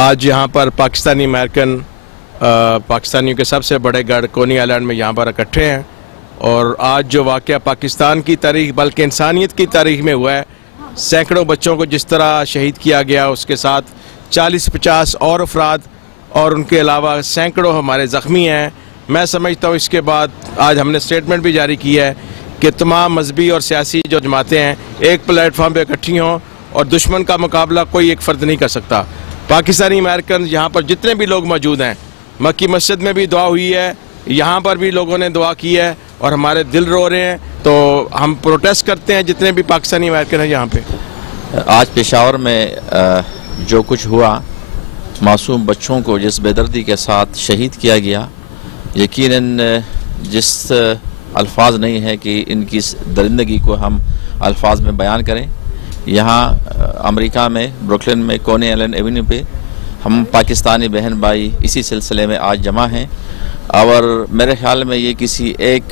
आज यहाँ पर पाकिस्तानी अमेरिकन पाकिस्तानियों के सबसे बड़े गढ़ कोनी आइलैंड में यहाँ पर इकट्ठे हैं और आज जो वाक़या पाकिस्तान की तारीख बल्कि इंसानियत की तारीख में हुआ है, सैकड़ों बच्चों को जिस तरह शहीद किया गया, उसके साथ 40-50 और अफराद और उनके अलावा सैकड़ों हमारे ज़ख्मी हैं। मैं समझता हूँ इसके बाद आज हमने स्टेटमेंट भी जारी की है कि तमाम मजहबी और सियासी जो जमातें हैं एक प्लेटफॉर्म पर इकट्ठी हों और दुश्मन का मुकाबला कोई एक फ़र्द नहीं कर सकता। पाकिस्तानी अमेरिकन यहाँ पर जितने भी लोग मौजूद हैं, मक्की मस्जिद में भी दुआ हुई है, यहाँ पर भी लोगों ने दुआ की है और हमारे दिल रो रहे हैं। तो हम प्रोटेस्ट करते हैं जितने भी पाकिस्तानी अमेरिकन हैं यहाँ पे। आज पेशावर में जो कुछ हुआ, मासूम बच्चों को जिस बेदर्दी के साथ शहीद किया गया, यकीनन जिस अल्फाज नहीं है कि इनकी दरिंदगी को हम अल्फाज में बयान करें। यहाँ अमेरिका में ब्रुकलिन में कोनी आइलैंड एवेन्यू पे हम पाकिस्तानी बहन भाई इसी सिलसिले में आज जमा हैं और मेरे ख्याल में ये किसी एक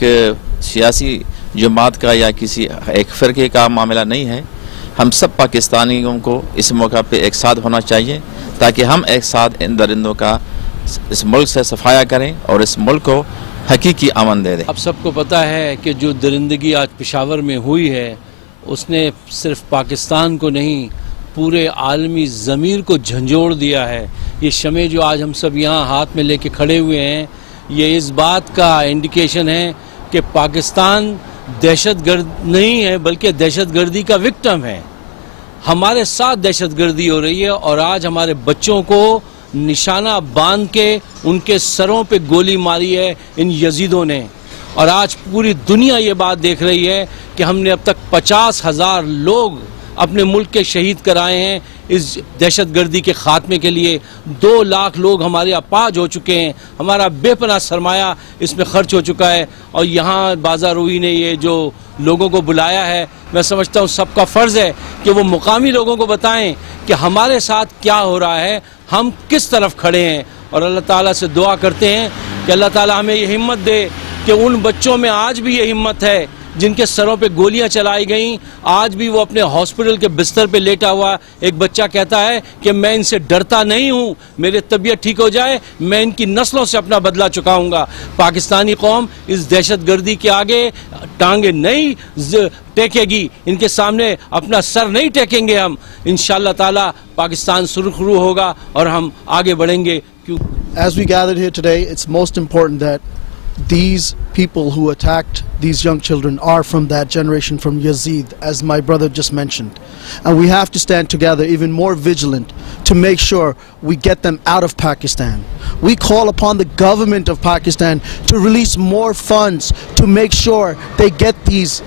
सियासी जमात का या किसी एक फ़िरके का मामला नहीं है। हम सब पाकिस्तानियों को इस मौका पे एक साथ होना चाहिए ताकि हम एक साथ इन दरिंदों का इस मुल्क से सफाया करें और इस मुल्क को हकीकी अमन दे दें। आप सबको पता है कि जो दरिंदगी आज पेशावर में हुई है उसने सिर्फ पाकिस्तान को नहीं पूरे आलमी ज़मीर को झंझोड़ दिया है। ये शमे जो आज हम सब यहाँ हाथ में लेके खड़े हुए हैं, ये इस बात का इंडिकेशन है कि पाकिस्तान दहशतगर्द नहीं है बल्कि दहशतगर्दी का विक्टिम है। हमारे साथ दहशतगर्दी हो रही है और आज हमारे बच्चों को निशाना बांध के उनके सरों पे गोली मारी है इन यजीदों ने। और आज पूरी दुनिया ये बात देख रही है कि हमने अब तक 50,000 लोग अपने मुल्क के शहीद कराए हैं इस दहशतगर्दी के ख़ात्मे के लिए। 2 लाख लोग हमारे अपाज हो चुके हैं, हमारा बेपनाह सरमाया इसमें ख़र्च हो चुका है। और यहाँ बाज़ारोई ने ये जो लोगों को बुलाया है, मैं समझता हूँ सबका फ़र्ज़ है कि वो मुकामी लोगों को बताएं कि हमारे साथ क्या हो रहा है, हम किस तरफ खड़े हैं। और अल्लाह ताला से दुआ करते हैं कि अल्लाह ताला हमें ये हिम्मत दे कि उन बच्चों में आज भी ये हिम्मत है जिनके सरों पे गोलियां चलाई गईं, आज भी वो अपने हॉस्पिटल के बिस्तर पे लेटा हुआ। एक बच्चा कहता है कि मैं इनसे डरता नहीं हूँ, मेरी तबीयत ठीक हो जाए, मैं इनकी नस्लों से अपना बदला चुकाऊंगा। पाकिस्तानी कौम इस दहशतगर्दी के आगे टांगे नहीं टेकेगी, इनके सामने अपना सर नहीं टेकेंगे हम। इंशाअल्लाह ताला पाकिस्तान सुरखरू होगा और हम आगे बढ़ेंगे। As we gathered here today, it's most important that these people who attacked these young children are from that generation, from Yazid, as my brother just mentioned. And we have to stand together even more vigilant to make sure we get them out of Pakistan. We call upon the government of Pakistan to release more funds to make sure they get these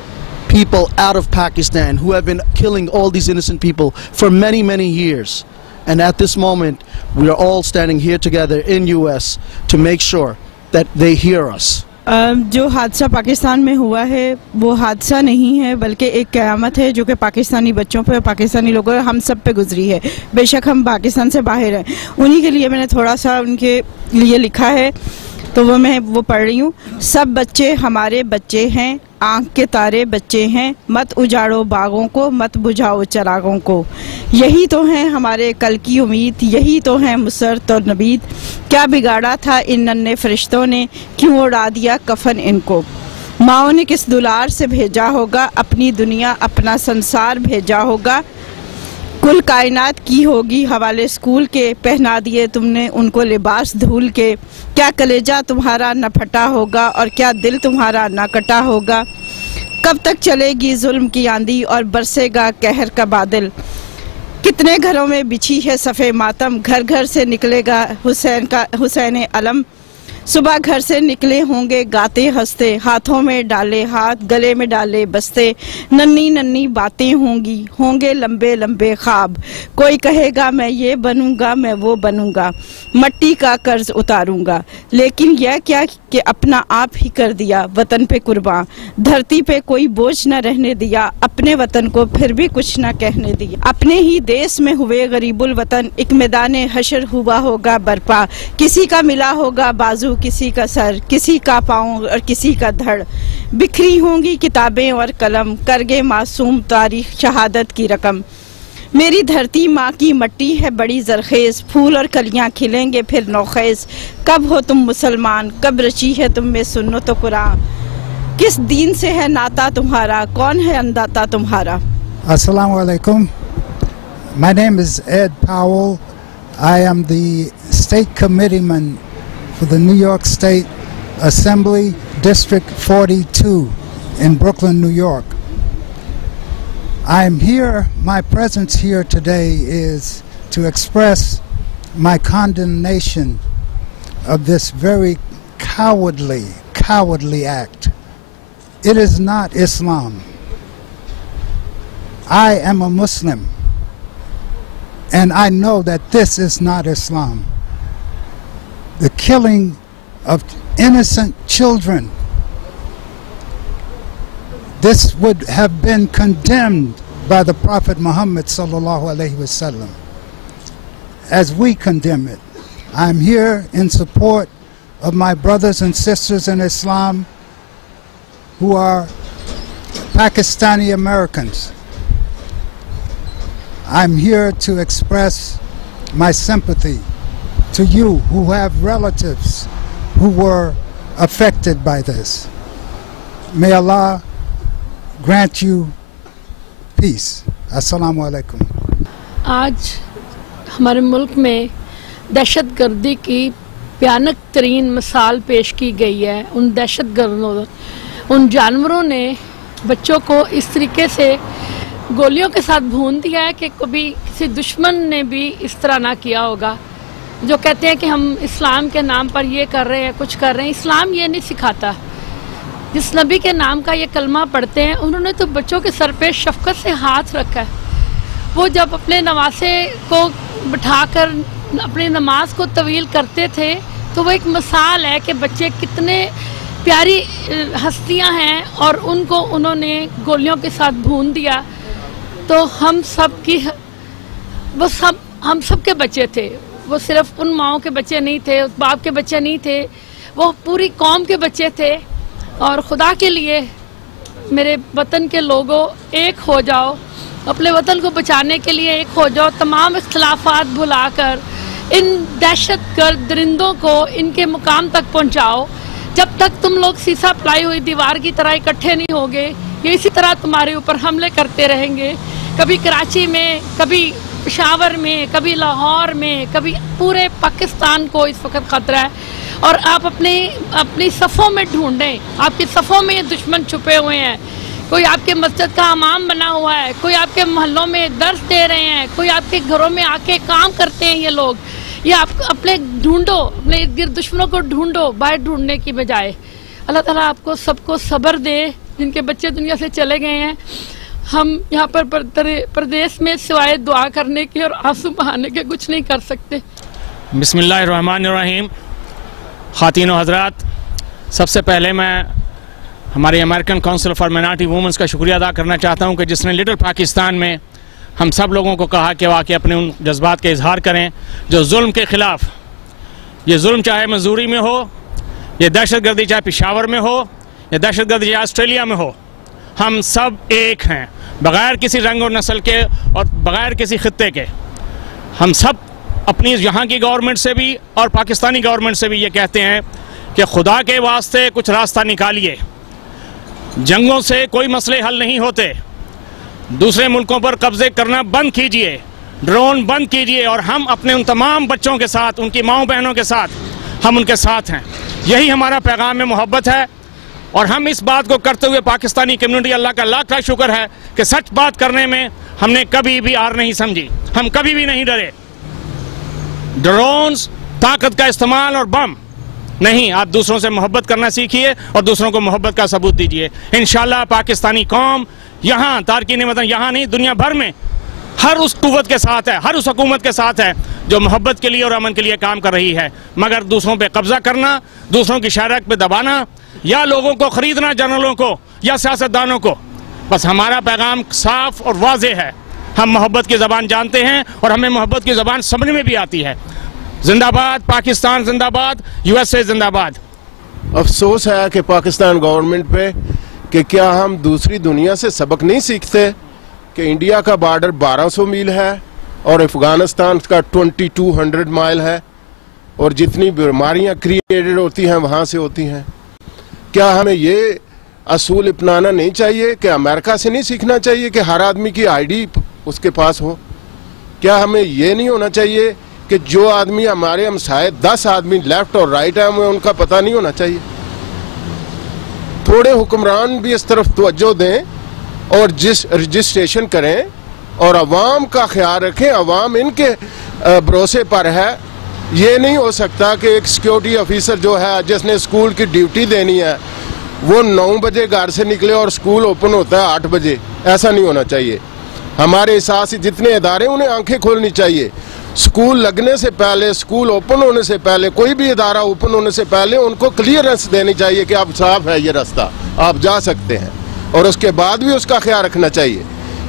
people out of Pakistan who have been killing all these innocent people for many, many years. And at this moment, we are all standing here together in US to make sure that they hear us. जो हादसा पाकिस्तान में हुआ है वो हादसा नहीं है बल्कि एक क़यामत है जो कि पाकिस्तानी बच्चों पे, पाकिस्तानी लोगों पे, हम सब पे गुजरी है। बेशक हम पाकिस्तान से बाहर हैं, उन्हीं के लिए मैंने थोड़ा सा उनके लिए लिखा है तो मैं वो पढ़ रही हूँ। सब बच्चे हमारे बच्चे हैं, आँख के तारे बच्चे हैं, मत उजाड़ो बागों को, मत बुझाओ चिरागों को। यही तो हैं हमारे कल की उम्मीद, यही तो हैं मुसर्रत और नबीद। क्या बिगाड़ा था इन नन्हे फरिश्तों ने, क्यों उड़ा दिया कफन इनको। माओ ने किस दुलार से भेजा होगा, अपनी दुनिया अपना संसार भेजा होगा। कुल कायनात की होगी हवाले स्कूल के, पहना दिए तुमने उनको लिबास धूल के। क्या कलेजा तुम्हारा न फटा होगा और क्या दिल तुम्हारा न कटा होगा। कब तक चलेगी जुल्म की आंधी और बरसेगा कहर का बादल। कितने घरों में बिछी है सफ़े मातम, घर घर से निकलेगा हुसैन अलम। सुबह घर से निकले होंगे गाते हंसते, हाथों में डाले हाथ, गले में डाले बस्ते। नन्ही नन्ही बातें होंगी, होंगे लंबे लंबे ख्वाब। कोई कहेगा मैं ये बनूंगा, मैं वो बनूंगा, मट्टी का कर्ज उतारूंगा। लेकिन यह क्या कि अपना आप ही कर दिया वतन पे कुर्बान। धरती पे कोई बोझ न रहने दिया, अपने वतन को फिर भी कुछ न कहने दिया। अपने ही देश में हुए गरीबुल वतन, एक मैदान हशर हुआ होगा बरपा। किसी का मिला होगा बाजू, किसी का सर, किसी का पाँव और किसी का धड़। बिखरी होंगी किताबें और कलम, करगे मासूम तारीख शहादत की रकम। मेरी धरती माँ की मट्टी है बड़ी जरखेज, फूल और कलियाँ खिलेंगे फिर नौखेज। कब हो तुम मुसलमान, कब रची है तुम में सुन्नत कुरान, किस दीन से है नाता तुम्हारा, कौन है अंदाता तुम्हारा। Assalamu alaikum. My name is Ed Powell. I am the state committeeman for the New York State Assembly, District 42 in Brooklyn, New York. I'm here, my presence here today is to express my condemnation of this very cowardly act. It is not Islam. I am a Muslim, and I know that this is not Islam. The killing of innocent children, this would have been condemned by the Prophet Muhammad sallallahu alaihi wasallam, as we condemn it. I'm here in support of my brothers and sisters in Islam who are Pakistani Americans. I'm here to express my sympathy to you who have relatives who were affected by this. May Allah grant you peace. Assalamu alaikum. आज हमारे मुल्क में दहशतगर्दी की भयानक तरीन मिसाल पेश की गई है। उन दहशतगर्दों, उन जानवरों ने बच्चों को इस तरीके से गोलियों के साथ भून दिया है कि कभी किसी दुश्मन ने भी इस तरह ना किया होगा। जो कहते हैं कि हम इस्लाम के नाम पर ये कर रहे हैं, कुछ कर रहे हैं, इस्लाम ये नहीं सिखाता। जिस नबी के नाम का ये कलमा पढ़ते हैं, उन्होंने तो बच्चों के सर पे शफकत से हाथ रखा है। वो जब अपने नवासे को बिठाकर अपनी नमाज को तवील करते थे, तो वो एक मिसाल है कि बच्चे कितने प्यारी हस्तियां हैं और उनको उन्होंने गोलियों के साथ भून दिया। तो हम सब के बच्चे थे। वो सिर्फ उन माओं के बच्चे नहीं थे, उस बाप के बच्चे नहीं थे, वो पूरी कौम के बच्चे थे। और खुदा के लिए मेरे वतन के लोगों, एक हो जाओ, अपने वतन को बचाने के लिए एक हो जाओ। तमाम इख्तिलाफात भुलाकर इन दहशतगर्द दरिंदों को इनके मुकाम तक पहुंचाओ। जब तक तुम लोग सीसा पलाई हुई दीवार की तरह इकट्ठे नहीं होगे, ये इसी तरह तुम्हारे ऊपर हमले करते रहेंगे। कभी कराची में, कभी पेशावर में, कभी लाहौर में, कभी पूरे पाकिस्तान को इस वक्त खतरा है। और आप अपनी सफ़ों में ढूंढें, आपकी सफ़ों में ये दुश्मन छुपे हुए हैं। कोई आपके मस्जिद का इमाम बना हुआ है, कोई आपके मोहल्लों में दर्स दे रहे हैं, कोई आपके घरों में आके काम करते हैं। ये लोग, ये आप अपने ढूंढो, अपने इर्द गिर्द दुश्मनों को ढूंढो, बाहर ढूंढने की बजाय। अल्लाह ताला आपको सबको सब्र दे, जिनके बच्चे दुनिया से चले गए हैं। हम यहाँ पर प्रदेश में सिवाय दुआ करने के और आंसू बहाने के कुछ नहीं कर सकते। बिस्मिल्लाहिर्रहमानिर्रहीम। ख़ातीन व हज़रात, सबसे पहले मैं हमारी American council for minority womens का शुक्रिया अदा करना चाहता हूँ कि जिसने लिटिल पाकिस्तान में हम सब लोगों को कहा कि वाकई अपने उन जज्बात का इजहार करें जो जुल्म के ख़िलाफ़, ये जुल्म चाहे मजदूरी में हो, ये दहशतगर्दी चाहे पेशावर में हो, या दहशतगर्दी चाहे ऑस्ट्रेलिया में हो, हम सब एक हैं, बग़ैर किसी रंग और नस्ल के और बग़ैर किसी ख़ित्ते के। हम सब अपनी यहाँ की गवर्नमेंट से भी और पाकिस्तानी गवर्नमेंट से भी ये कहते हैं कि खुदा के वास्ते कुछ रास्ता निकालिए। जंगों से कोई मसले हल नहीं होते। दूसरे मुल्कों पर कब्जे करना बंद कीजिए, ड्रोन बंद कीजिए, और हम अपने उन तमाम बच्चों के साथ, उनकी माओ बहनों के साथ, हम उनके साथ हैं। यही हमारा पैगाम में मोहब्बत है। और हम इस बात को करते हुए पाकिस्तानी कम्युनिटी, अल्लाह का लाख लाख शुक्र है कि सच बात करने में हमने कभी भी हार नहीं समझी, हम कभी भी नहीं डरे। ड्रोन्स, ताकत का इस्तेमाल और बम नहीं, आप दूसरों से मोहब्बत करना सीखिए और दूसरों को मोहब्बत का सबूत दीजिए। इंशाल्लाह पाकिस्तानी कौम यहाँ, तारकीन वतन यहाँ नहीं, दुनिया भर में हर उस कुव्वत के साथ है, हर उस हुकूमत के साथ है जो मोहब्बत के लिए और अमन के लिए काम कर रही है। मगर दूसरों पे कब्जा करना, दूसरों की शहरत पे दबाना, या लोगों को खरीदना, जनरलों को या सियासतदानों को, बस हमारा पैगाम साफ और वाज़ेह है। हम मोहब्बत की ज़बान जानते हैं और हमें मोहब्बत की ज़बान समझ में भी आती है। जिंदाबाद पाकिस्तान, जिंदाबाद USA, जिंदाबाद। अफसोस है कि पाकिस्तान गवर्नमेंट पे कि क्या हम दूसरी दुनिया से सबक नहीं सीखते। कि इंडिया का बॉर्डर 1200 मील है और अफगानिस्तान का 2200 माइल है, और जितनी बीमारियां क्रिएटेड होती हैं वहाँ से होती हैं। क्या हमें ये असूल अपनाना नहीं चाहिए कि अमेरिका से नहीं सीखना चाहिए कि हर आदमी की आईडी उसके पास हो? क्या हमें ये नहीं होना चाहिए कि जो आदमी हमारे हमसाए 10 आदमी लेफ्ट और राइट है हमें उनका पता नहीं होना चाहिए? थोड़े हुक्मरान भी इस तरफ तवज्जो दें और रजिस्ट्रेशन करें और अवाम का ख्याल रखें। अवाम इनके भरोसे पर है। ये नहीं हो सकता कि एक सिक्योरिटी ऑफिसर जो है जिसने स्कूल की ड्यूटी देनी है वो 9 बजे घर से निकले और स्कूल ओपन होता है 8 बजे। ऐसा नहीं होना चाहिए। हमारे हिसाब से जितने इदारे उन्हें आंखें खोलनी चाहिए। स्कूल लगने से पहले, स्कूल ओपन होने से पहले, कोई भी इदारा ओपन होने से पहले उनको क्लियरेंस देनी चाहिए कि अब साफ है ये रास्ता, आप जा सकते हैं, और उसके बाद भी उसका ख्याल रखना चाहिए।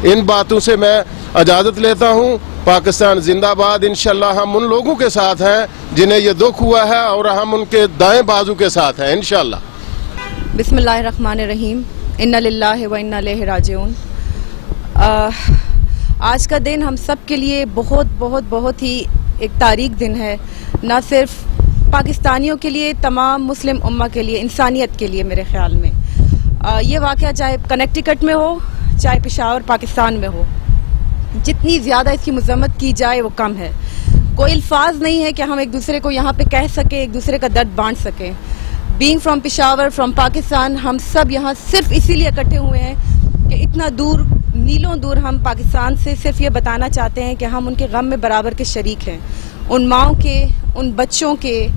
इन बातों से मैं इजाज़त लेता हूँ। पाकिस्तान जिंदाबाद। इंशाल्लाह हम उन लोगों के साथ हैं जिन्हें ये दुख हुआ है और हम उनके दाएं बाजू के साथ हैं इंशाल्लाह। बिस्मिल्लाहिर्रहमानिर्रहीम। इन्ना लिल्लाहि व इन्ना इलैहि राजिऊन। आज का दिन हम सब के लिए बहुत बहुत बहुत ही एक तारीख दिन है, ना सिर्फ पाकिस्तानियों के लिए, तमाम मुस्लिम उम्मा के लिए, इंसानियत के लिए। मेरे ख्याल में ये वाक़या चाहे कनेक्टिकट में हो, चाहे पेशावर पाकिस्तान में हो, जितनी ज़्यादा इसकी मज़म्मत की जाए वो कम है। कोई अल्फाज नहीं है कि हम एक दूसरे को यहाँ पे कह सकें, एक दूसरे का दर्द बांट सकें। Being from Peshawar, from Pakistan, हम सब यहाँ सिर्फ इसीलिए इकट्ठे हुए हैं कि इतना दूर, मीलों दूर हम पाकिस्तान से सिर्फ ये बताना चाहते हैं कि हम उनके गम में बराबर के शरीक हैं। उन माओं के, उन बच्चों के,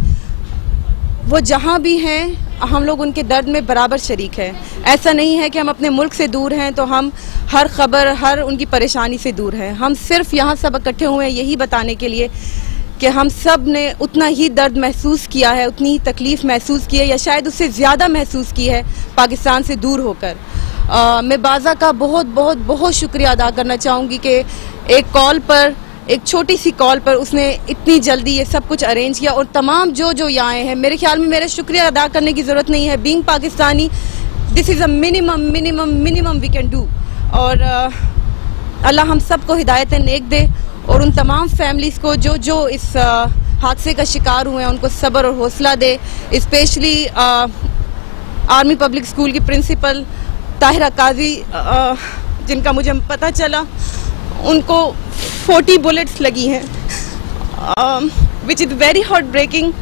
वो जहाँ भी हैं हम लोग उनके दर्द में बराबर शरीक हैं। ऐसा नहीं है कि हम अपने मुल्क से दूर हैं तो हम हर खबर, हर उनकी परेशानी से दूर हैं। हम सिर्फ यहाँ सब इकट्ठे हुए हैं यही बताने के लिए कि हम सब ने उतना ही दर्द महसूस किया है, उतनी ही तकलीफ़ महसूस की है, या शायद उससे ज़्यादा महसूस की है पाकिस्तान से दूर होकर। मैं बाज़ा का बहुत बहुत बहुत शुक्रिया अदा करना चाहूँगी कि एक कॉल पर, एक छोटी सी कॉल पर उसने इतनी जल्दी ये सब कुछ अरेंज किया, और तमाम जो यहाँ आए हैं, मेरे ख्याल में मेरे शुक्रिया अदा करने की ज़रूरत नहीं है। Being Pakistani, this is a minimum we can do. और अल्लाह हम सब को हिदायत नेक दे, और उन तमाम फैमिलीज़ को जो इस हादसे का शिकार हुए हैं उनको सब्र और हौसला दे। स्पेशली आर्मी पब्लिक स्कूल की प्रिंसिपल ताहिरा काजी, जिनका मुझे पता चला उनको 40 बुलेट्स लगी हैं, which is very heart breaking.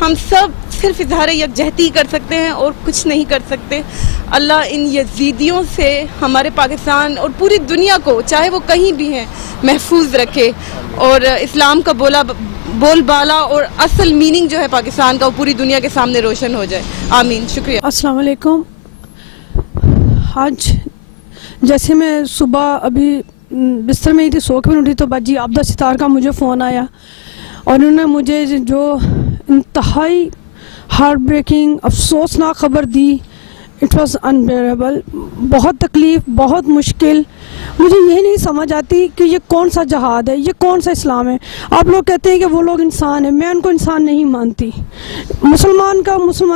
हम सब सिर्फ इजहार यकजहती कर सकते हैं और कुछ नहीं कर सकते। अल्लाह इन यजीदियों से हमारे पाकिस्तान और पूरी दुनिया को, चाहे वो कहीं भी हैं, महफूज रखे, और इस्लाम का बोलबाला और असल मीनिंग जो है पाकिस्तान का वो पूरी दुनिया के सामने रोशन हो जाए। आमीन। शुक्रिया। अस्सलाम वालेकुम। आज जैसे मैं सुबह अभी बिस्तर में ही थी, सो के उठी, तो बाजी आबदा सितार का मुझे फ़ोन आया और उन्होंने मुझे जो इंतहाई हार्ट ब्रेकिंग, अफसोसनाक खबर दी। It was unbearable. बहुत तकलीफ़, बहुत मुश्किल। मुझे ये नहीं समझ आती कि ये कौन सा जहाद है, ये कौन सा इस्लाम है। आप लोग कहते हैं कि वो लोग इंसान हैं, मैं उनको इंसान नहीं मानती। मुसलमान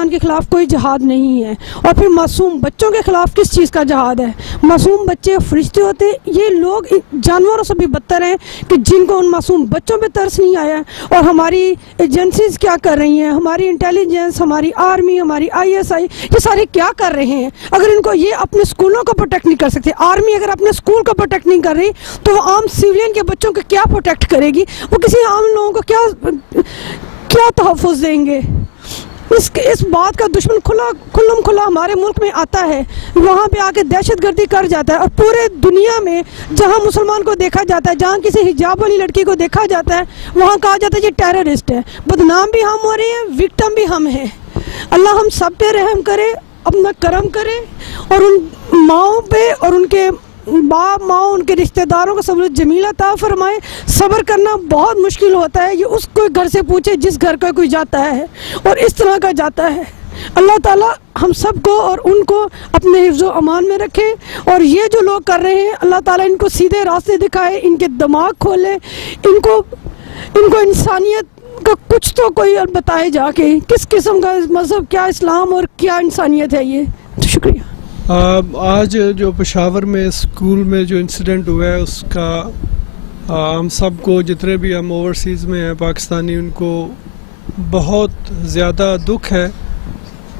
के ख़िलाफ़ कोई जहाद नहीं है। और फिर मासूम बच्चों के ख़िलाफ़ किस चीज़ का जहाद है? मासूम बच्चे फरिश्ते होते। ये लोग जानवरों से भी बदतर हैं कि जिनको उन मासूम बच्चों पर तरस नहीं आया। और हमारी एजेंसीज़ क्या कर रही हैं, हमारी इंटेलिजेंस, हमारी आर्मी, हमारी ISI, ये सारे क्या कर रहे हैं? अगर इनको ये अपने स्कूलों को प्रोटेक्ट नहीं कर सकते, आर्मी अगर अपने स्कूल को प्रोटेक्ट नहीं कर रही, तो वो आम सिविलियन के बच्चों को क्या प्रोटेक्ट करेगी? वो किसी आम लोगों को क्या तहफ़्फ़ुज़ देंगे? इस बात का दुश्मन खुला हमारे मुल्क में आता है, वहाँ पे आके दहशतगर्दी कर जाता है। और पूरे दुनिया में जहाँ मुसलमान को देखा जाता है, जहाँ किसी हिजाब वाली लड़की को देखा जाता है, वहाँ कहा जाता है ये टेररिस्ट है। बदनाम भी हम हो रहे हैं, विक्टिम भी हम हैं। अल्लाह हम सब पे रहम करे, अपना करम करे, और उन माओं पे और उनके बाप माओ, उनके रिश्तेदारों को सब्र जमीला अता फरमाए। सब्र करना बहुत मुश्किल होता है। ये उस कोई घर से पूछे जिस घर का कोई जाता है और इस तरह का जाता है। अल्लाह ताला हम सबको और उनको अपने हिफ्ज़ो अमान में रखे। और ये जो लोग कर रहे हैं, अल्लाह ताला इनको सीधे रास्ते दिखाए, इनके दिमाग खोले, इनको इंसानियत का कुछ तो कोई बताए जाके, किस किस्म का मज़हब, क्या इस्लाम और क्या इंसानियत है ये। तो शुक्रिया। आज जो पेशावर में स्कूल में जो इंसिडेंट हुआ है उसका हम सबको, जितने भी हम ओवरसीज़ में हैं पाकिस्तानी, उनको बहुत ज़्यादा दुख है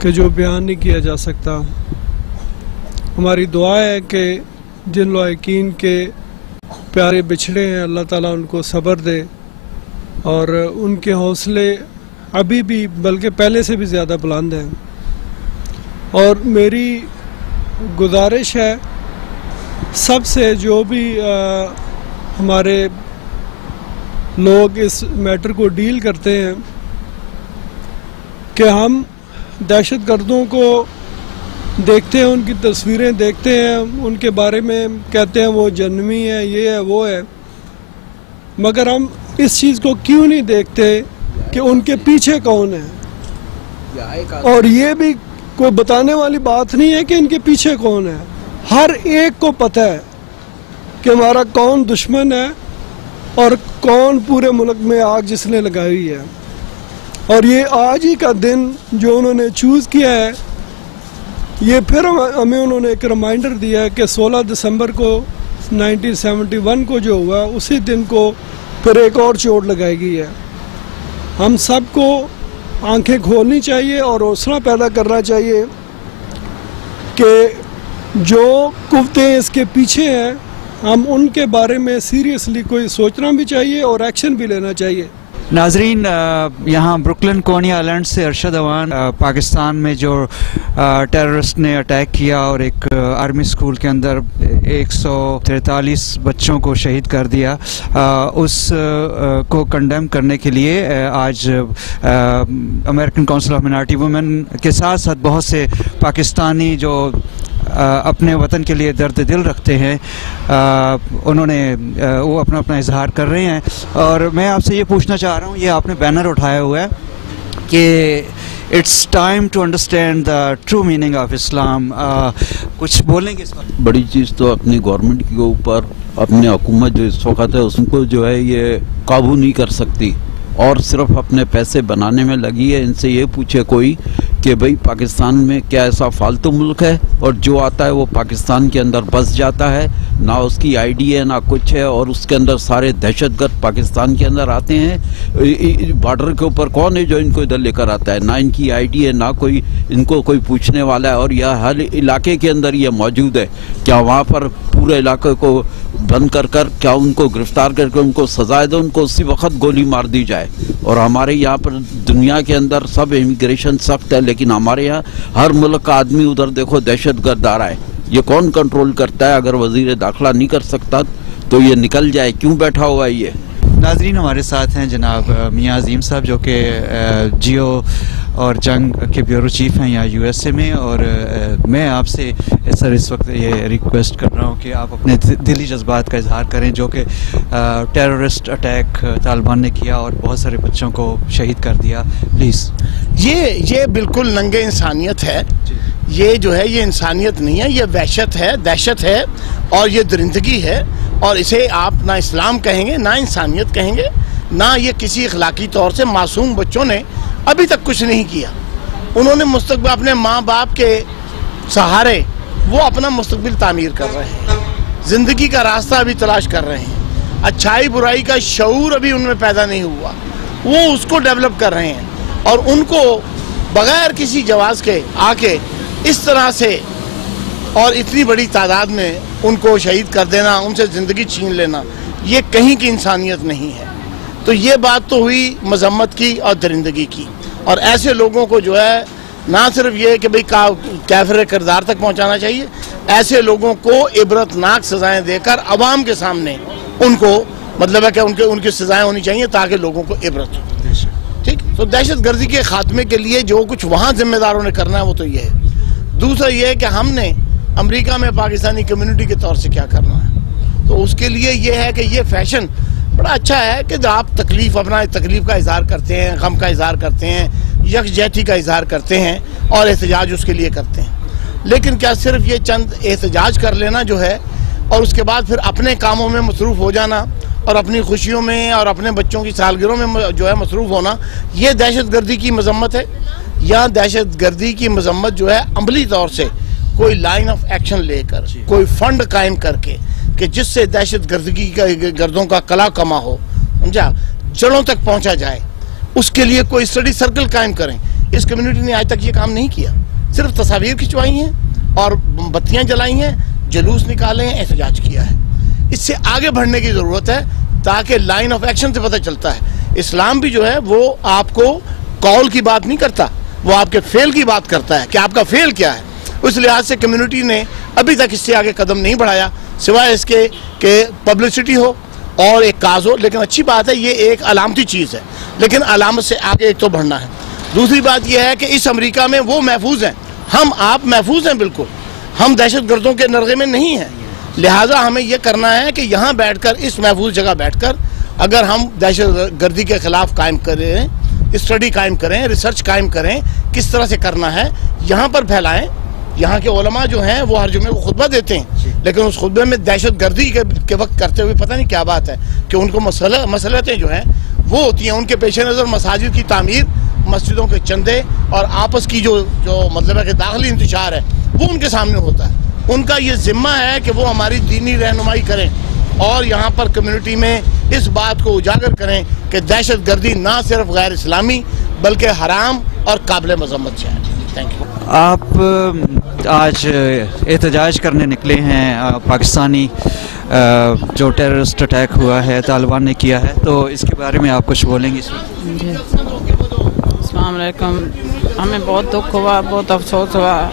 कि जो बयान नहीं किया जा सकता। हमारी दुआ है कि जिन लायकीन के प्यारे बिछड़े हैं अल्लाह ताला उनको सब्र दे और उनके हौसले अभी भी बल्कि पहले से भी ज़्यादा बुलंद हैं। और मेरी गुजारिश है सबसे, जो भी हमारे लोग इस मैटर को डील करते हैं, कि हम दहशतगर्दों को देखते हैं, उनकी तस्वीरें देखते हैं, उनके बारे में कहते हैं वो जन्मी है, ये है, वो है, मगर हम इस चीज़ को क्यों नहीं देखते कि उनके पीछे कौन है। और ये भी कोई बताने वाली बात नहीं है कि इनके पीछे कौन है। हर एक को पता है कि हमारा कौन दुश्मन है और कौन पूरे मुल्क में आग जिसने लगाई हुई है। और ये आज ही का दिन जो उन्होंने चूज़ किया है, ये फिर हमें उन्होंने एक रिमाइंडर दिया है कि 16 दिसंबर को 1971 को जो हुआ उसी दिन को फिर एक और चोट लगाई गई है। हम सबको आंखें खोलनी चाहिए और हौसला पैदा करना चाहिए कि जो कुव्वतें इसके पीछे हैं, हम उनके बारे में सीरियसली कोई सोचना भी चाहिए और एक्शन भी लेना चाहिए। नाजरीन, यहाँ ब्रुकलिन कोनी आइलैंड से अरशद अवान, पाकिस्तान में जो टेररिस्ट ने अटैक किया और एक आर्मी स्कूल के अंदर 143 बच्चों को शहीद कर दिया, उस को कंडेम करने के लिए आज American council of minority women के साथ साथ बहुत से पाकिस्तानी जो अपने वतन के लिए दर्द दिल रखते हैं, उन्होंने वो अपना इजहार कर रहे हैं। और मैं आपसे ये पूछना चाह रहा हूँ, ये आपने बैनर उठाया हुआ है कि it's time to understand the true meaning of Islam, कुछ बोलेंगे इस पर? बड़ी चीज़ तो अपनी गवर्नमेंट के ऊपर, अपनी हुकूमत जो इस वक्त है उसको जो है ये काबू नहीं कर सकती और सिर्फ अपने पैसे बनाने में लगी है। इनसे ये पूछे कोई कि भाई पाकिस्तान में क्या ऐसा फालतू मुल्क है और जो आता है वो पाकिस्तान के अंदर बस जाता है, ना उसकी आईडी है ना कुछ है, और उसके अंदर सारे दहशतगर्द पाकिस्तान के अंदर आते हैं। बॉर्डर के ऊपर कौन है जो इनको इधर लेकर आता है? ना इनकी आईडी है, ना कोई इनको कोई पूछने वाला है। और यह हर इलाके के अंदर ये मौजूद है। क्या वहाँ पर पूरे इलाके को बंद कर क्या उनको गिरफ्तार करके उनको सजाए दो, उनको उसी वक्त गोली मार दी जाए? और हमारे यहाँ पर दुनिया के अंदर सब इमिग्रेशन सख्त है, लेकिन हमारे यहाँ हर मुल्क का आदमी उधर देखो दहशतगर्द आ रहा है। ये कौन कंट्रोल करता है? अगर वजीर दाखिला नहीं कर सकता तो ये निकल जाए, क्यों बैठा हुआ है ये? नाजरीन, हमारे साथ हैं जनाब मियाँ अजीम साहब, जो कि जियो और जंग के ब्यूरो चीफ हैं यहाँ यूएसए में। और मैं आपसे सर इस वक्त ये रिक्वेस्ट कर रहा हूँ कि आप अपने दिली जज्बात का इजहार करें, जो कि टेररिस्ट अटैक तालिबान ने किया और बहुत सारे बच्चों को शहीद कर दिया। प्लीज़। ये बिल्कुल नंगे इंसानियत है। ये जो है ये इंसानियत नहीं है, ये वहशत है, दहशत है और ये दरिंदगी है। और इसे आप ना इस्लाम कहेंगे, ना इंसानियत कहेंगे, ना ये किसी अखलाकी तौर से। मासूम बच्चों ने अभी तक कुछ नहीं किया। उन्होंने मुस्तकबिल अपने माँ बाप के सहारे वो अपना मुस्तकबिल तामीर कर रहे हैं, ज़िंदगी का रास्ता अभी तलाश कर रहे हैं। अच्छाई बुराई का शऊर अभी उनमें पैदा नहीं हुआ, वो उसको डेवलप कर रहे हैं। और उनको बगैर किसी जवाज़ के आके इस तरह से और इतनी बड़ी तादाद में उनको शहीद कर देना, उनसे ज़िंदगी छीन लेना, ये कहीं की इंसानियत नहीं है। तो ये बात तो हुई मजम्मत की और दरिंदगी की। और ऐसे लोगों को जो है ना सिर्फ ये कि भाई कैफिर किरदार तक पहुंचाना चाहिए, ऐसे लोगों को इबरतनाक सजाएं देकर अवाम के सामने उनको मतलब है कि उनकी सजाएं होनी चाहिए ताकि लोगों को इबरत हो। ठीक, तो दहशत गर्दी के खात्मे के लिए जो कुछ वहाँ जिम्मेदारों ने करना है वो तो ये है। दूसरा ये है कि हमने अमेरिका में पाकिस्तानी कम्युनिटी के तौर से क्या करना है। तो उसके लिए ये है कि ये फैशन बड़ा अच्छा है कि आप अपना तकलीफ का इजहार करते हैं, गम का इजहार करते हैं, यकजहती का इजहार करते हैं और एहतजाज उसके लिए करते हैं। लेकिन क्या सिर्फ ये चंद एहतजाज कर लेना जो है और उसके बाद फिर अपने कामों में मसरूफ़ हो जाना और अपनी खुशियों में और अपने बच्चों की सालगिरहों में जो है मसरूफ़ होना, ये दहशत गर्दी की मजम्मत है। या दहशत गर्दी की मजम्मत जो है अमली तौर से कोई लाइन ऑफ एक्शन लेकर, कोई फंड कायम करके कि जिससे दहशत गर्दगी का गर्दों का कला कमा हो, समझा, जड़ों तक पहुंचा जाए, उसके लिए कोई स्टडी सर्कल कायम करें। इस कम्युनिटी ने आज तक ये काम नहीं किया, सिर्फ तस्वीर खिंचवाई हैं और बत्तियां जलाई हैं, जुलूस निकाले हैं, एहतजाज किया है। इससे आगे बढ़ने की जरूरत है ताकि लाइन ऑफ एक्शन से पता चलता है। इस्लाम भी जो है वो आपको कौल की बात नहीं करता, वो आपके फेल की बात करता है कि आपका फेल क्या है। उस लिहाज से कम्युनिटी ने अभी तक इससे आगे कदम नहीं बढ़ाया, सिवाय इसके कि पब्लिसिटी हो और एक काज हो। लेकिन अच्छी बात है, ये एक अलामती चीज़ है, लेकिन अलामत से आगे एक तो बढ़ना है। दूसरी बात यह है कि इस अमेरिका में वो महफूज हैं, हम आप महफूज हैं बिल्कुल, हम दहशत गर्दों के नरगे में नहीं हैं। लिहाजा हमें यह करना है कि यहाँ बैठकर, इस महफूज जगह बैठकर, अगर हम दहशत गर्दी के खिलाफ कायम करें, स्टडी कायम करें, रिसर्च कायम करें, किस तरह से करना है, यहाँ पर फैलाएं। यहाँ के उलमा जो हैं वो हर जुमे को खुतबा देते हैं, लेकिन उस खुतबे में दहशत गर्दी के वक्त करते हुए पता नहीं क्या बात है कि उनको मसलतें जो हैं वो होती हैं, उनके पेश नज़र मसाजिद की तामीर, मस्जिदों के चंदे और आपस की जो मतलब है कि दाखिली इंतशार है वो उनके सामने होता है। उनका ये जिम्मा है कि वो हमारी दीनी रहनुमाई करें और यहाँ पर कम्युनिटी में इस बात को उजागर करें कि दहशत गर्दी ना सिर्फ गैर इस्लामी बल्कि हराम और काबिल मजम्मत है। Thank you. आप आज एहतजाज करने निकले हैं पाकिस्तानी जो टेररिस्ट अटैक हुआ है तालिबान ने किया है, तो इसके बारे में आप कुछ बोलेंगे? अस्सलाम वालेकुम। हमें बहुत दुख हुआ, बहुत अफसोस हुआ।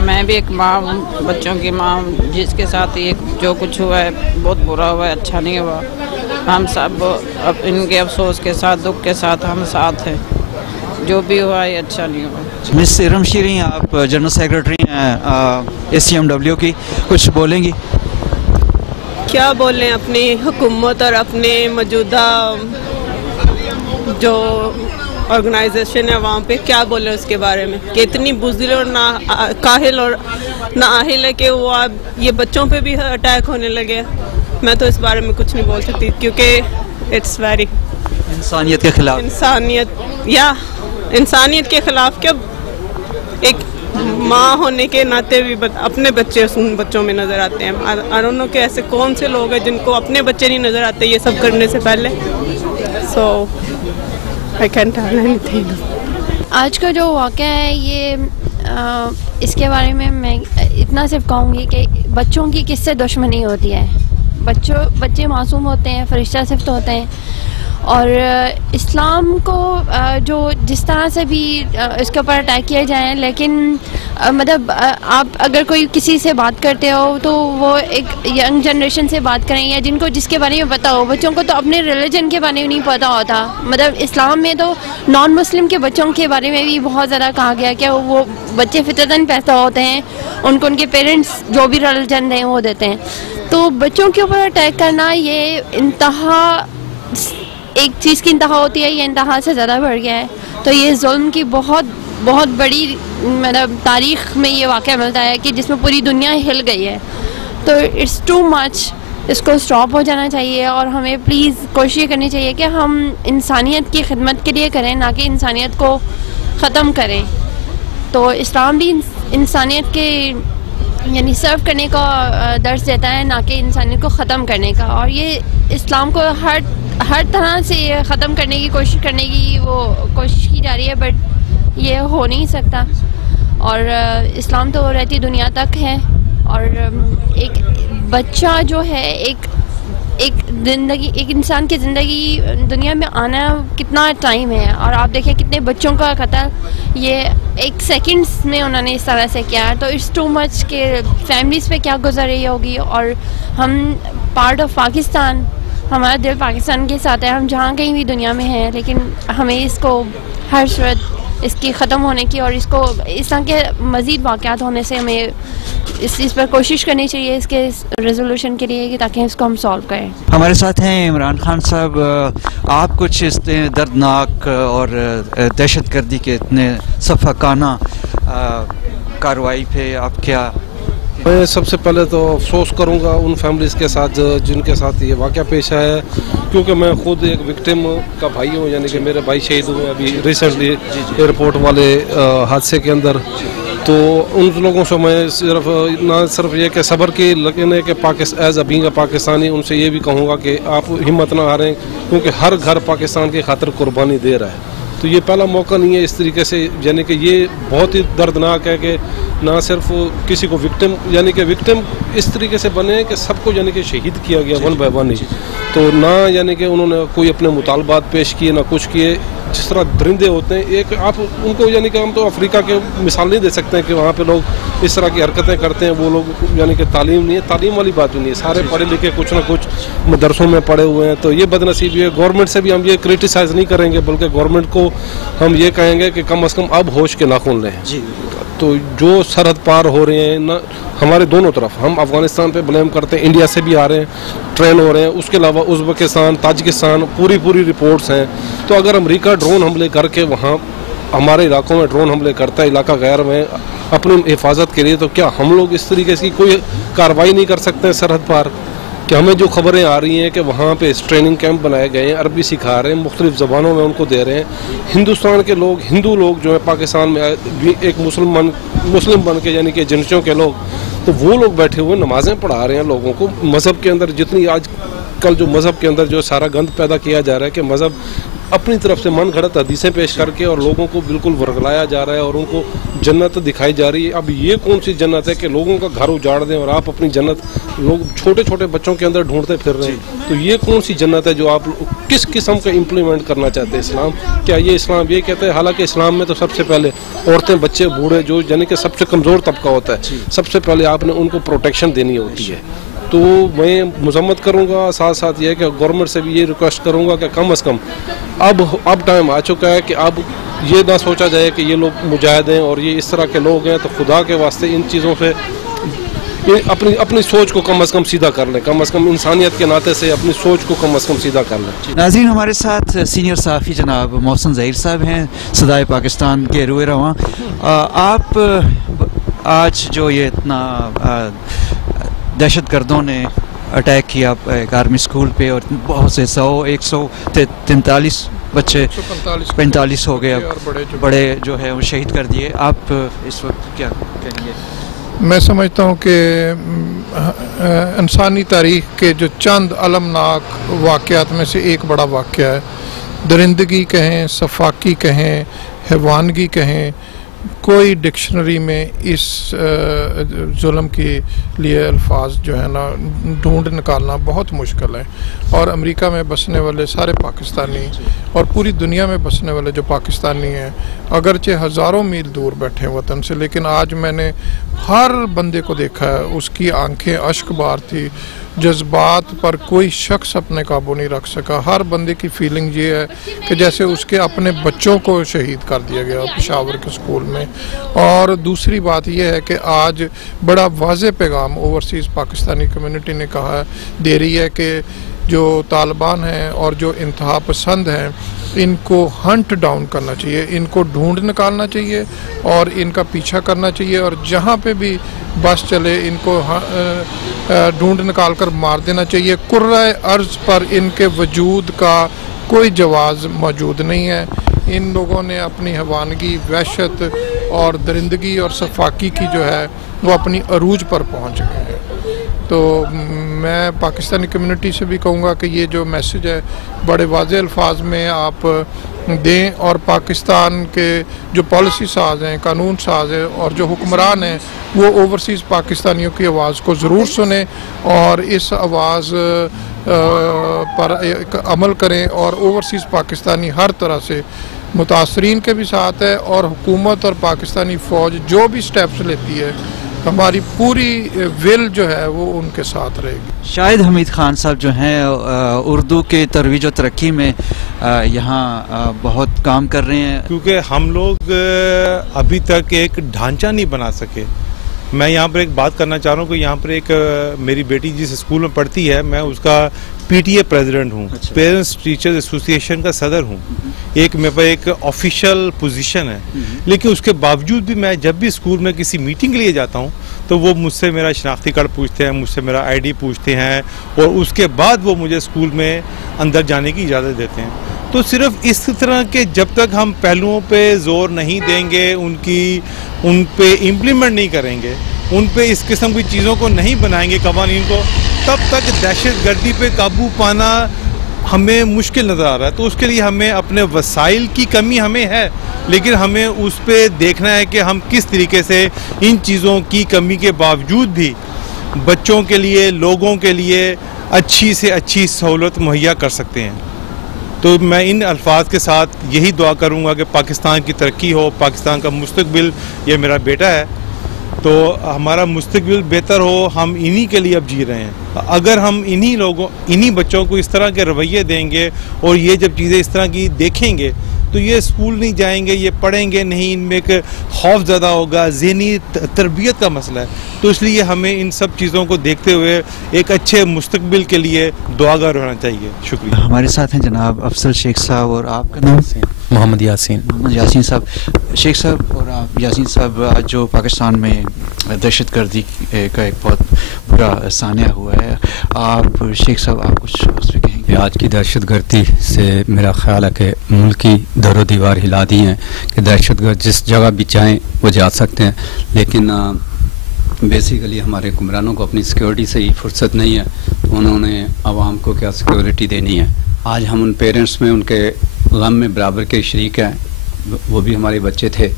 मैं भी एक माँ हूँ, बच्चों की माँ हूँ, जिसके साथ ये जो कुछ हुआ है बहुत बुरा हुआ है, अच्छा नहीं हुआ। हम सब अब इनके अफसोस के साथ, दुख के साथ हम साथ हैं। जो भी हुआ है अच्छा नहीं हुआ। मिस इरम शीरी, आप जनरल सेक्रेटरी हैं ACMW की, कुछ बोलेंगी? क्या बोलें, अपनी हुकूमत और अपने मौजूदा जो ऑर्गेनाइजेशन है वहाँ पे क्या बोले उसके बारे में कि इतनी बुज़दिल और ना काहिल और नाअहिल है कि वो अब ये बच्चों पे भी अटैक होने लगे। मैं तो इस बारे में कुछ नहीं बोल सकती क्योंकि इट्स वेरी इंसानियत के खिलाफ, इंसानियत के खिलाफ। क्या एक माँ होने के नाते भी अपने बच्चे उन बच्चों में नज़र आते हैं। आई डोंट नो कि ऐसे कौन से लोग हैं जिनको अपने बच्चे नहीं नज़र आते ये सब करने से पहले। सो आई कैंट टेल एनीथिंग। आज का जो वाक़या है ये इसके बारे में मैं इतना सिर्फ कहूँगी कि बच्चों की किससे दुश्मनी होती है। बच्चे मासूम होते हैं, फरिश्ता सिफ्त होते हैं, और इस्लाम को जो जिस तरह से भी इसके ऊपर अटैक किए जाए, लेकिन मतलब आप अगर कोई किसी से बात करते हो तो वो एक यंग जनरेशन से बात करें या जिनको जिसके बारे में पता हो। बच्चों को तो अपने रिलीजन के बारे में नहीं पता होता। मतलब इस्लाम में तो नॉन मुस्लिम के बच्चों के बारे में भी बहुत ज़्यादा कहा गया कि वो बच्चे फितरतन पैदा होते हैं, उनको उनके पेरेंट्स जो भी रिलीजन दें वो देते हैं। तो बच्चों के ऊपर अटैक करना ये इंतहा, एक चीज़ की इंतहा होती है, ये इंतहा से ज़्यादा बढ़ गया है। तो ये जुल्म की बहुत बहुत बड़ी मतलब तारीख़ में ये वाक़या मिलता है कि जिसमें पूरी दुनिया हिल गई है। तो इट्स टू मच, इसको स्टॉप हो जाना चाहिए और हमें प्लीज़ कोशिश करनी चाहिए कि हम इंसानियत की खिदमत के लिए करें, ना कि इंसानियत को ख़त्म करें। तो इस्लाम भी इंसानियत के यानी सर्व करने का दर्स देता है, ना कि इंसानियत को ख़त्म करने का। और ये इस्लाम को हर तरह से ख़त्म करने की कोशिश करने की वो कोशिश की जा रही है, बट ये हो नहीं सकता। और इस्लाम तो रहती दुनिया तक है, और एक बच्चा जो है एक ज़िंदगी, एक इंसान की ज़िंदगी दुनिया में आना कितना टाइम है। और आप देखिए कितने बच्चों का कत्ल ये एक सेकंड्स में उन्होंने इस तरह से किया है। तो इट्स टू मच के फैमिलीज़ पे क्या गुजर रही होगी। और हम पार्ट ऑफ पाकिस्तान, हमारा दिल पाकिस्तान के साथ है, हम जहाँ कहीं भी दुनिया में हैं, लेकिन हमें इसको हर सूरत इसकी ख़त्म होने की और इसको इस तरह के मज़ीद वाक़यात होने से हमें इस चीज़ पर कोशिश करनी चाहिए इसके रेजोल्यूशन के लिए, कि ताकि इसको हम सॉल्व करें। हमारे साथ हैं इमरान खान साहब। आप कुछ इस दर्दनाक और दहशतगर्दी के इतने सफ़ाकाना कार्रवाई पे आप क्या? मैं सबसे पहले तो अफसोस करूंगा उन फैमिलीज़ के साथ जिनके साथ ये वाक़या पेश आया है, क्योंकि मैं खुद एक विक्टिम का भाई हूँ, यानी कि मेरे भाई शहीद हुए अभी रिसेंटली एयरपोर्ट वाले हादसे के अंदर। तो उन लोगों से मैं सिर्फ ना सिर्फ ये कि सब्र की लेकिन कि एज अ बीइंग पाकिस्तानी उनसे ये भी कहूँगा कि आप हिम्मत ना हारें, क्योंकि हर घर पाकिस्तान की खातिर कुर्बानी दे रहा है। तो ये पहला मौका नहीं है इस तरीके से, यानी कि ये बहुत ही दर्दनाक है कि ना सिर्फ किसी को विक्टिम यानी कि विक्टिम इस तरीके से बने कि सबको यानी कि शहीद किया गया वन बाय वन ही, तो ना यानी कि उन्होंने कोई अपने मुतालबात पेश किए ना कुछ किए। जिस तरह दरिंदे होते हैं, एक आप उनको यानी कि हम तो अफ्रीका के मिसाल नहीं दे सकते हैं कि वहाँ पे लोग इस तरह की हरकतें करते हैं, वो लोग यानी कि तालीम नहीं है, तालीम वाली बात भी नहीं है, सारे पढ़े लिखे कुछ ना कुछ मदरसों में पढ़े हुए हैं। तो ये बदनसीबी है। गवर्नमेंट से भी हम ये क्रिटिसाइज़ नहीं करेंगे, बल्कि गवर्नमेंट को हम ये कहेंगे कि कम अज़ कम अब होश के नाखून लें। तो जो सरहद पार हो रहे हैं ना हमारे दोनों तरफ, हम अफ़गानिस्तान पे ब्लेम करते हैं, इंडिया से भी आ रहे हैं, ट्रेन हो रहे हैं, उसके अलावा उज़्बेकिस्तान, ताजिकिस्तान, पूरी रिपोर्ट्स हैं। तो अगर अमेरिका ड्रोन हमले करके वहाँ हमारे इलाकों में ड्रोन हमले करता है, इलाका गैर में अपनी हिफाजत के लिए, तो क्या हम लोग इस तरीके की कोई कार्रवाई नहीं कर सकते हैं सरहद पार? कि हमें जो खबरें आ रही हैं कि वहाँ पे ट्रेनिंग कैंप बनाए गए हैं, अरबी सिखा रहे हैं, मुख्तलिफ ज़बानों में उनको दे रहे हैं। हिंदुस्तान के लोग, हिंदू लोग जो है पाकिस्तान में एक मुस्लिम बन के यानी कि एजेंसियों के लोग, तो वो लोग बैठे हुए नमाज़ें पढ़ा रहे हैं लोगों को। मज़हब के अंदर जितनी आज कल जो मज़हब के अंदर जो सारा गंद पैदा किया जा रहा है कि मज़हब अपनी तरफ से मन घड़त हदीसें पेश करके और लोगों को बिल्कुल वर्गलाया जा रहा है और उनको जन्नत दिखाई जा रही है। अब ये कौन सी जन्नत है कि लोगों का घर उजाड़ दें और आप अपनी जन्नत लोग छोटे छोटे बच्चों के अंदर ढूंढते फिर रहे हैं? तो ये कौन सी जन्नत है जो आप किस किस्म का इम्प्लीमेंट करना चाहते हैं इस्लाम? क्या ये इस्लाम ये कहते हैं? हालांकि इस्लाम में तो सबसे पहले औरतें, बच्चे, बूढ़े जो यानी कि सबसे कमज़ोर तबका होता है, सबसे पहले आपने उनको प्रोटेक्शन देनी होती है। तो मैं मजम्मत करूँगा, साथ साथ ये है कि गवर्नमेंट से भी ये रिक्वेस्ट करूँगा कि कम अज़ कम अब टाइम आ चुका है कि अब ये ना सोचा जाए कि ये लोग मुजाहिद हैं और ये इस तरह के लोग हैं, तो खुदा के वास्ते इन चीज़ों से अपनी सोच को कम अज़ कम सीधा कर लें, कम अज़ कम इंसानियत के नाते से अपनी सोच को कम अज़ कम सीधा कर लें। नाज़रीन, हमारे साथ सीनियर सहाफ़ी जनाब मोहसिन ज़हीर साहब हैं, सदाए पाकिस्तान के रुए रवां। आप आज जो ये इतना दहशत गर्दों ने अटैक किया एक आर्मी स्कूल पे और बहुत से 143 बच्चे 45 हो गए, अब बड़े जो है वो शहीद कर दिए, आप इस वक्त क्या कहेंगे? मैं समझता हूँ कि इंसानी तारीख के जो चंद अलमनाक वाक़यात में से एक बड़ा वाक़या है। दरिंदगी कहें, सफाकी कहें, हैवानगी कहें, कोई डिक्शनरी में इस जुल्म के लिए अल्फाज जो है ना ढूंढ निकालना बहुत मुश्किल है। और अमेरिका में बसने वाले सारे पाकिस्तानी और पूरी दुनिया में बसने वाले जो पाकिस्तानी हैं, अगरचे हज़ारों मील दूर बैठे हैं वतन से, लेकिन आज मैंने हर बंदे को देखा है, उसकी आंखें अश्कबार थी, जज्बात पर कोई शख्स अपने काबू नहीं रख सका। हर बंदे की फीलिंग ये है कि जैसे उसके अपने बच्चों को शहीद कर दिया गया पेशावर के स्कूल में। और दूसरी बात यह है कि आज बड़ा वाज़ेह पैगाम ओवरसीज़ पाकिस्तानी कम्युनिटी ने कहा दे रही है कि जो तालिबान हैं और जो इंतहा पसंद हैं, इनको हंट डाउन करना चाहिए, इनको ढूंढ निकालना चाहिए और इनका पीछा करना चाहिए, और जहाँ पे भी बस चले इनको ढूंढ निकाल कर मार देना चाहिए। कुर्राए अर्ज़ पर इनके वजूद का कोई जवाज़ मौजूद नहीं है। इन लोगों ने अपनी हैवानगी, वहशत और दरिंदगी और सफाकी की जो है वो अपनी अरूज पर पहुँच गए हैं। तो मैं पाकिस्तानी कम्युनिटी से भी कहूँगा कि ये जो मैसेज है बड़े वाज़ेह अल्फाज में आप दें, और पाकिस्तान के जो पॉलिसी साज हैं, कानून साज हैं और जो हुक्मरान हैं, वो ओवरसीज़ पाकिस्तानियों की आवाज़ को ज़रूर सुने और इस आवाज़ पर एक अमल करें। और ओवरसीज़ पाकिस्तानी हर तरह से मुतासरीन के भी साथ है, और हुकूमत और पाकिस्तानी फ़ौज जो भी स्टेप्स लेती है, हमारी पूरी विल जो है वो उनके साथ रहेगी। शाहिद हमीद खान साहब जो हैं उर्दू के तरवीज और तरक्की में यहाँ बहुत काम कर रहे हैं, क्योंकि हम लोग अभी तक एक ढांचा नहीं बना सके। मैं यहाँ पर एक बात करना चाह रहा हूँ कि यहाँ पर एक मेरी बेटी जिस स्कूल में पढ़ती है, मैं उसका पीटीए प्रेसिडेंट हूँ, पेरेंट्स टीचर्स एसोसिएशन का सदर हूँ। एक मेरे पास एक ऑफिशियल पोजीशन है, लेकिन उसके बावजूद भी मैं जब भी स्कूल में किसी मीटिंग के लिए जाता हूँ तो वो मुझसे मेरा शनाख्ती कार्ड पूछते हैं, मुझसे मेरा आईडी पूछते हैं, और उसके बाद वो मुझे स्कूल में अंदर जाने की इजाज़त देते हैं। तो सिर्फ इस तरह के जब तक हम पहलुओं पे जोर नहीं देंगे, उनकी उन पे इम्प्लीमेंट नहीं करेंगे, उन पे इस किस्म की चीज़ों को नहीं बनाएंगे कवानीन को, तब तक दहशतगर्दी पे काबू पाना हमें मुश्किल नज़र आ रहा है। तो उसके लिए हमें अपने वसाइल की कमी हमें है, लेकिन हमें उस पे देखना है कि हम किस तरीके से इन चीज़ों की कमी के बावजूद भी बच्चों के लिए, लोगों के लिए अच्छी से अच्छी सहूलत मुहैया कर सकते हैं। तो मैं इन अल्फाज के साथ यही दुआ करूँगा कि पाकिस्तान की तरक्की हो, पाकिस्तान का मुस्तकबिल, ये मेरा बेटा है, तो हमारा मुस्तकबिल बेहतर हो, हम इन्हीं के लिए अब जी रहे हैं। अगर हम इन्हीं बच्चों को इस तरह के रवैये देंगे और ये जब चीज़ें इस तरह की देखेंगे तो ये स्कूल नहीं जाएंगे, ये पढ़ेंगे नहीं, इनमें एक खौफ ज़्यादा होगा, ज़हनी तरबियत का मसला है। तो इसलिए हमें इन सब चीज़ों को देखते हुए एक अच्छे मुस्तकबिल के लिए दुआगार होना चाहिए। शुक्रिया। हमारे साथ हैं जनाब अफजल शेख साहब, और आपका नाम? मोहम्मद यासीन। मोहम्मद यासीन साहब। शेख साहब और आप यासीन साहब, आज जो पाकिस्तान में दहशतगर्दी का एक बहुत बुरा सानिया हुआ है, आप शेख साहब आप कुछ उस पर कहेंगे? आज की दहशतगर्दी से मेरा ख्याल है कि मुल्क की दरो दीवार हिला दी हैं कि दहशतगर्द जिस जगह भी चाहें वो जा सकते हैं, लेकिन बेसिकली हमारे हुक्मरानों को अपनी सिक्योरिटी से ही फुर्सत नहीं है, तो उन्होंने आवाम को क्या सिक्योरिटी देनी है। आज हम उन पेरेंट्स में उनके गम में बराबर के शरीक हैं, वो भी हमारे बच्चे थे।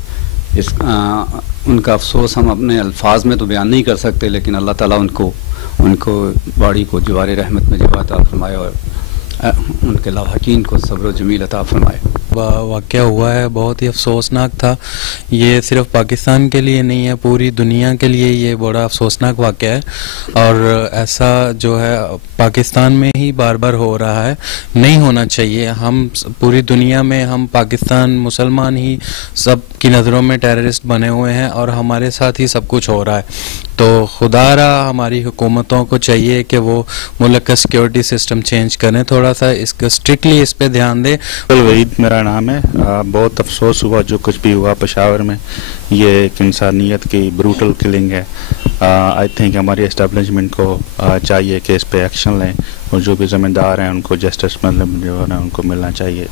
उनका अफसोस हम अपने अल्फाज में तो बयान नहीं कर सकते, लेकिन अल्लाह ताला उनको बाड़ी को जवार रहमत में जगह अता फरमाए और उनके लावाकीन को सब्र जमील अता फरमाए। वाक़या हुआ है बहुत ही अफसोसनाक था। ये सिर्फ पाकिस्तान के लिए नहीं है, पूरी दुनिया के लिए ये बड़ा अफसोसनाक वाक़या है, और ऐसा जो है पाकिस्तान में ही बार बार हो रहा है, नहीं होना चाहिए। हम पूरी दुनिया में, हम पाकिस्तान मुसलमान ही सब की नज़रों में टेररिस्ट बने हुए हैं और हमारे साथ ही सब कुछ हो रहा है। तो खुदारा हमारी हुकूमतों को चाहिए कि वो मुल्क का सिक्योरिटी सिस्टम चेंज करें, थोड़ा सा इसका स्ट्रिक्टली इस पे ध्यान दें। वहीद मेरा नाम है। बहुत अफसोस हुआ जो कुछ भी हुआ पेशावर में, ये एक इंसानियत की ब्रूटल किलिंग है। आई थिंक हमारी एस्टेब्लिशमेंट को चाहिए कि इस पे एक्शन लें और जो भी ज़िम्मेदार हैं उनको जस्टिस मतलब जो है ना उनको मिलना चाहिए।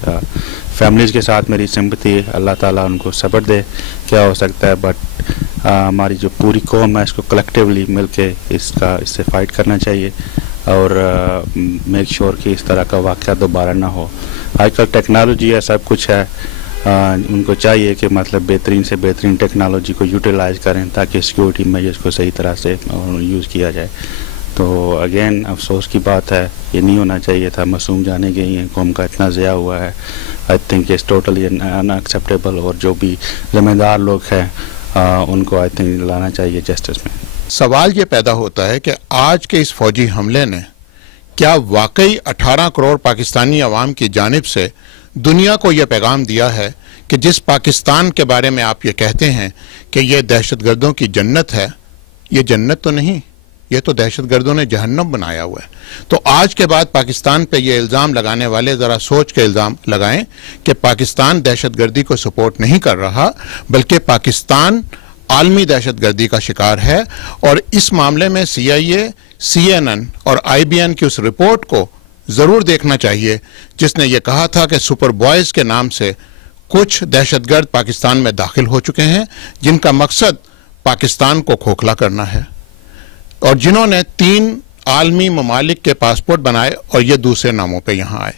फैमिलीज़ के साथ मेरी सिंपैथी, अल्लाह ताला उनको सब्र दे, क्या हो सकता है, बट हमारी जो पूरी कौम है इसको कलेक्टिवली मिल के इससे फ़ाइट करना चाहिए और मेक श्योर कि इस तरह का वाक़या दोबारा ना हो। आजकल टेक्नोलॉजी है, सब कुछ है, उनको चाहिए कि मतलब बेहतरीन से बेहतरीन टेक्नोलॉजी को यूटिलाइज़ करें ताकि सिक्योरिटी मेजर्स को सही तरह से यूज़ किया जाए। तो अगेन अफसोस की बात है, ये नहीं होना चाहिए था, मासूम जाने गई हैं, कौम का इतना ज़िया हुआ है। I think it's totally unacceptable और जो भी ज़िम्मेदार लोग हैं उनको आई थिंक लाना चाहिए जस्टिस में। सवाल ये पैदा होता है कि आज के इस फौजी हमले ने क्या वाकई 18 करोड़ पाकिस्तानी अवाम की जानिब से दुनिया को यह पैगाम दिया है कि जिस पाकिस्तान के बारे में आप ये कहते हैं कि ये दहशतगर्दों की जन्नत है, ये जन्नत तो नहीं, ये तो दहशतगर्दों ने जहन्नम बनाया हुआ है। तो आज के बाद पाकिस्तान पे ये इल्ज़ाम लगाने वाले ज़रा सोच के इल्ज़ाम लगाएं कि पाकिस्तान दहशतगर्दी को सपोर्ट नहीं कर रहा, बल्कि पाकिस्तान आलमी दहशतगर्दी का शिकार है। और इस मामले में CIA, CNN और IBN की उस रिपोर्ट को ज़रूर देखना चाहिए जिसने ये कहा था कि सुपर बॉयज़ के नाम से कुछ दहशतगर्द पाकिस्तान में दाखिल हो चुके हैं जिनका मकसद पाकिस्तान को खोखला करना है और जिन्होंने 3 आलमी ममालिक के पासपोर्ट बनाए और ये दूसरे नामों पे यहाँ आए।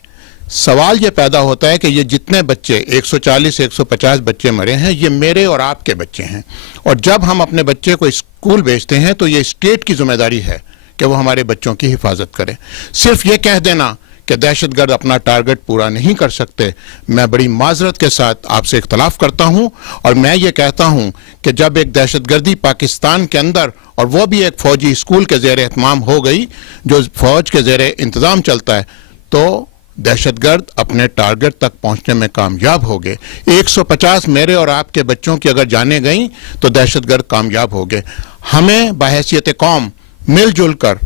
सवाल ये पैदा होता है कि ये जितने बच्चे 140-150 बच्चे मरे हैं, ये मेरे और आपके बच्चे हैं, और जब हम अपने बच्चे को स्कूल भेजते हैं तो ये स्टेट की जिम्मेदारी है कि वो हमारे बच्चों की हिफाजत करे। सिर्फ ये कह देना कि दहशतगर्द अपना टारगेट पूरा नहीं कर सकते, मैं बड़ी माजरत के साथ आपसे इख्तलाफ करता हूं और मैं ये कहता हूं कि जब एक दहशतगर्दी पाकिस्तान के अंदर, और वो भी एक फौजी स्कूल के ज़ेर एहतमाम हो गई जो फौज के ज़ेर इंतज़ाम चलता है, तो दहशतगर्द अपने टारगेट तक पहुंचने में कामयाब हो गए। 150 मेरे और आपके बच्चों की अगर जाने गई तो दहशतगर्द कामयाब हो गए। हमें बहैसियत कौम मिलजुल कर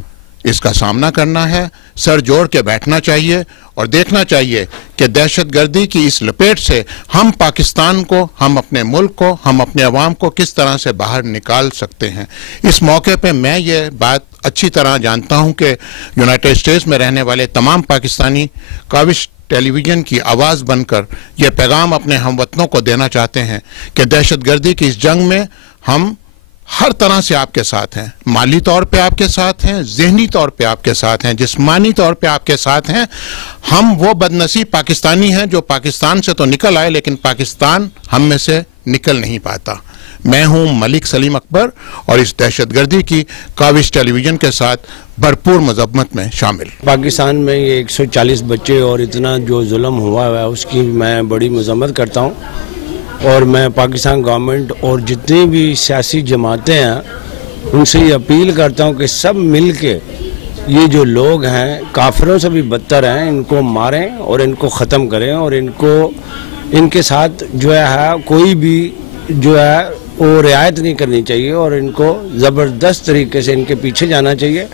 इसका सामना करना है, सर जोड़ के बैठना चाहिए और देखना चाहिए कि दहशतगर्दी की इस लपेट से हम पाकिस्तान को, हम अपने मुल्क को, हम अपने अवाम को किस तरह से बाहर निकाल सकते हैं। इस मौके पे मैं ये बात अच्छी तरह जानता हूं कि यूनाइटेड स्टेट्स में रहने वाले तमाम पाकिस्तानी काबिश टेलीविज़न की आवाज़ बनकर यह पैगाम अपने हमवतनों को देना चाहते हैं कि दहशतगर्दी की इस जंग में हम हर तरह से आपके साथ हैं, माली तौर पे आपके साथ हैं, ज़हनी तौर पे आपके साथ हैं, जिस्मानी तौर पे आपके साथ हैं। हम वो बदनसीब पाकिस्तानी हैं जो पाकिस्तान से तो निकल आए लेकिन पाकिस्तान हम में से निकल नहीं पाता। मैं हूं मलिक सलीम अकबर और इस दहशतगर्दी की काबिश टेलीविज़न के साथ भरपूर मजम्मत में शामिल। पाकिस्तान में ये 140 बच्चे और इतना जो जुल्म हुआ है उसकी मैं बड़ी मजम्मत करता हूँ और मैं पाकिस्तान गवर्नमेंट और जितनी भी सियासी जमातें हैं उनसे ये अपील करता हूँ कि सब मिल के ये जो लोग हैं काफिरों से भी बदतर हैं, इनको मारें और इनको ख़त्म करें और इनके साथ जो है कोई भी जो है वो रियायत नहीं करनी चाहिए और इनको ज़बरदस्त तरीके से इनके पीछे जाना चाहिए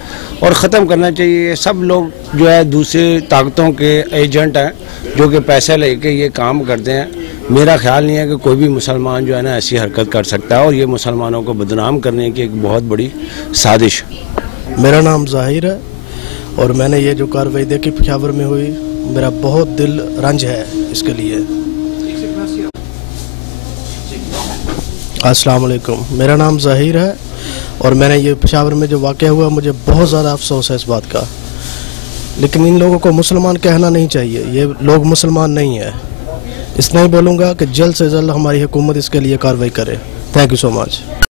और ख़त्म करना चाहिए। सब लोग जो है दूसरी ताकतों के एजेंट हैं जो कि पैसे लेके ये काम करते हैं। मेरा ख्याल नहीं है कि कोई भी मुसलमान जो है ना ऐसी हरकत कर सकता है और ये मुसलमानों को बदनाम करने की एक बहुत बड़ी साजिश। मेरा नाम ज़ाहिर है और मैंने ये जो कार्रवाई देखी पेशावर में हुई, मेरा बहुत दिल रंज है इसके लिए। अस्सलाम वालेकुम, मेरा नाम ज़ाहिर है और मैंने ये पेशावर में जो वाक़या हुआ मुझे बहुत ज़्यादा अफसोस है इस बात का, लेकिन इन लोगों को मुसलमान कहना नहीं चाहिए, ये लोग मुसलमान नहीं है। इतना ही बोलूँगा कि जल्द से जल्द हमारी हुकूमत इसके लिए कार्रवाई करे। Thank you so much.